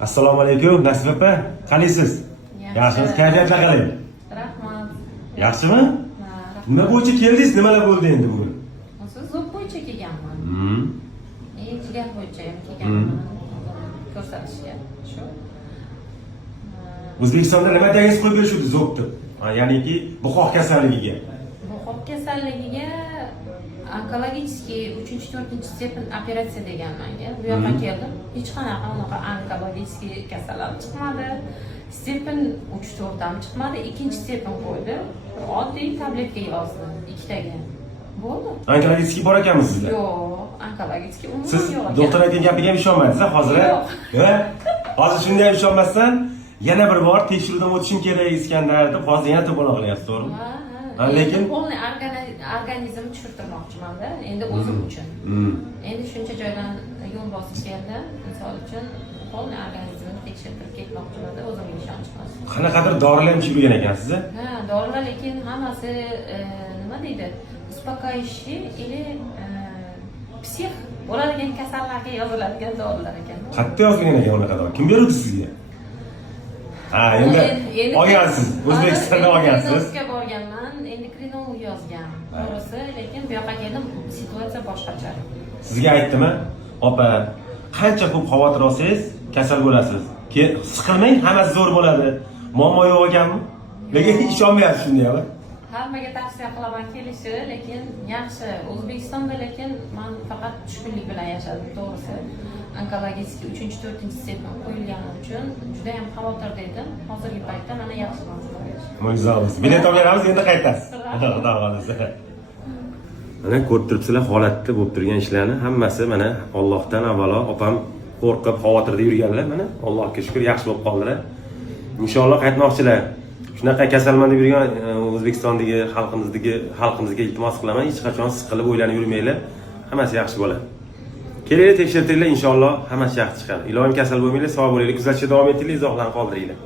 Assalomu alaykum, Nasib opa. Qalaysiz? Yaxshimisiz? Kayfiyatlar qalay? Rahmat. Yaxshimi? Nima bo'yicha keldingiz? Nimalar bo'ldi endi bugun? Siz zo'r bo'yicha kelganman. Jigar bo'yicha ham kelganman. Ko'rsatishga. Shu. O'zbekistonda nima diagnoz qo'yib berishdi zo'bni? Ya'niki buqoq kasalligiga. Buqoq kasalligiga onkologический 3-4 stepen operatsiya degan menga. Bu yoqqa keldim. Hech qanaqa unaqa onkologический kasallik chiqmadi. Stepen 3-4 ham chiqmadi. Ikkinchi stepen qo'ydi. Oddiy tabletka yozdi ikkitaga. Bo'ldi. Onkologический bor ekanmi sizda? Yo'q, onkologический umuman Siz yo'q. doktor aytgan gapiga ham ishonmadingiz, hozir? Yo'q. Hozir shunday ham ishonmasdan, yana bir bor tekshiruvdan o'tishim kerak Iskandar deb hozir yana to'polon qilyapsiz, to'g'rimi? Lekin polniy organizm tushirtirmoqchiman-da, endi o'zim uchun. Endi shuncha joydan yo'l bosib keldi, misol uchun polniy organizmni tekshirtirib ketmoqchiman-da, o'zimga ishonch hosil. qanaqadir dorilar ham ichib yurgan ekansiz? Ha, dorilar lekin hammasi nima deydi? Uspokоящий или psix bo'ladigan kasallarga yoziladigan dorilar ekan. Qayerda yozilgan ekan unaqa dori? Kim berdi sizga? Ha, endi olgansiz, O'zbekistonda olgansiz. O'zbekistonga borganman, endokrinolog yozgan. To'g'risi, lekin bu yoqqa keldim, situatsiya boshqacha. Sizga aytdimi? Opa, qancha ko'p xavotir olsangiz, kasal bo'lasiz. Siqilmang, hammasi zo'r bo'ladi. Muammo yo'q ekanmi? Lekin ishonmayapsiz shunday ham. Hammaga tavsiya qilaman kelishi, lekin yaxshi. O'zbekistonda lekin men faqat tushkunlik bilan yashadim, to'g'risi. Onkologический 3-4 stepen qo'yilgani uchun juda ham xavotirda edim. Hozirgi paytda mana yaxshiman. Mo'jizalar. Bilet olganamiz, endi qaytasiz. Xudo xolisa. Mana ko'rib turibsizlar, holatda bo'lib turgan ishlarni hammasi mana Allohdan avvalo opam qo'rqib, xavotirda yurganlar, mana Allohga shukr yaxshi bo'lib qoldilar. Inshaalloh qaytmoqchilar. Shunaqa kasalman deb yurgan O'zbekistondagi xalqimizga iltimos qilaman, hech qachon siqilib o'ylanib yurmanglar. Hammasi yaxshi bo'ladi. Kelinglar tekshirtinglar, inshaalloh hammasi yaxshi chiqadi. Ilohim kasal bo'lmanglar, sog' bo'linglar, kuzatishda davom etinglar, izohlarni qoldiringlar.